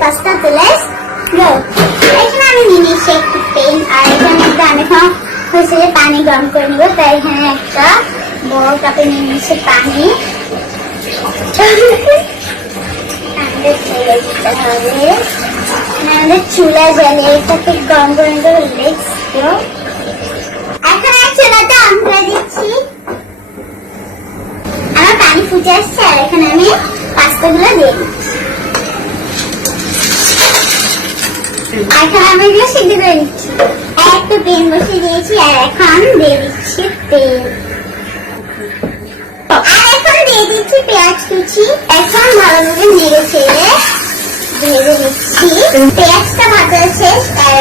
Pasta তো let's go এখানে আমি নিয়ে নিচ্ছি পেন আর এখানে একটা আমি হয়েছে যে পানি গরম করে নিব, তাই এখানে একটা বড় কাপে নিয়ে নিচ্ছি পানি। তেলে চুলা জ্বালিয়ে গরম করে করে দিচ্ছি। আমার পানি ফুটে আসছে, আর এখানে আমি পাস্তাগুলো দিয়ে দিচ্ছি। এখন আমি এগুলো সিদ্ধ করে আর এখন এখন এখন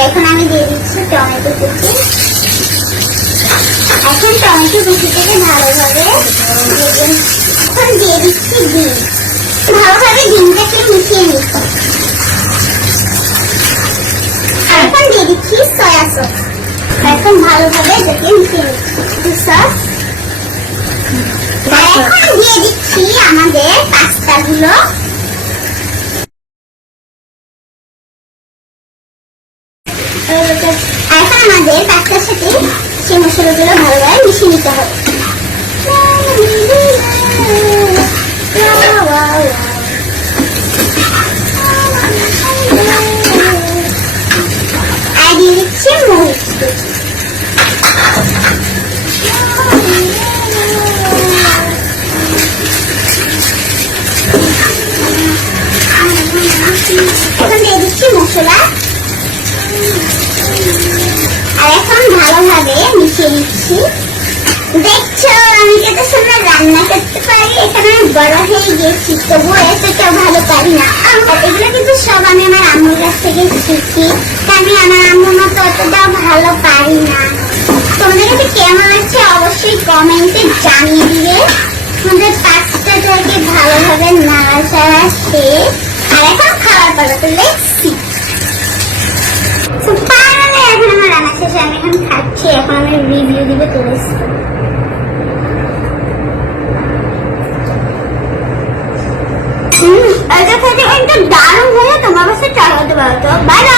এখন আমি দিয়ে দিচ্ছি টমেটো কুচি। এখন টমেটো কুচিটাকে ভালোভাবে এখন দিয়ে দিচ্ছি ভালোভাবে ডিমটাকে মিশিয়ে নিচ্ছি। এখন ভালোভাবে এটাকে মিশিয়ে নিচ্ছি। সস এখন দিয়ে দিচ্ছি আমাদের পাস্তাগুলো। এখন আমাদের পাস্তার সাথে সেই মশলাগুলো ভালোভাবে মিশিয়ে নিতে হবে। এখন দিচ্ছি মশলা। আর এখন ভালোভাবে মিশিয়ে নিচ্ছি। দেখছ, আমি কত সুন্দর রান্না করতে পারি? এখানে বড় হয়ে গেছি তবুও এতটাও ভালো পারি না। এগুলো কিন্তু সব আমি আমার আম্মুর কাছ থেকে শিখি আমি আমার আম্মুর মতো অতটাও ভালো পারি না। তোমাদের কাছে কেমন লাগছে অবশ্যই কমেন্টে জানিয়ে দিবে। আমাদের পাঁচটাটাকে ভালোভাবে নাড়াচাড়া শেষ। খাবার পালা তো লেটসি এখন আমার রান্না শেষে আমি এখন খাচ্ছি এখন আমি রিভিউ দিব হুম এটা খেতে একদম দারুণ হয়ে তোমার কাছে চালাতে পারো তো বাই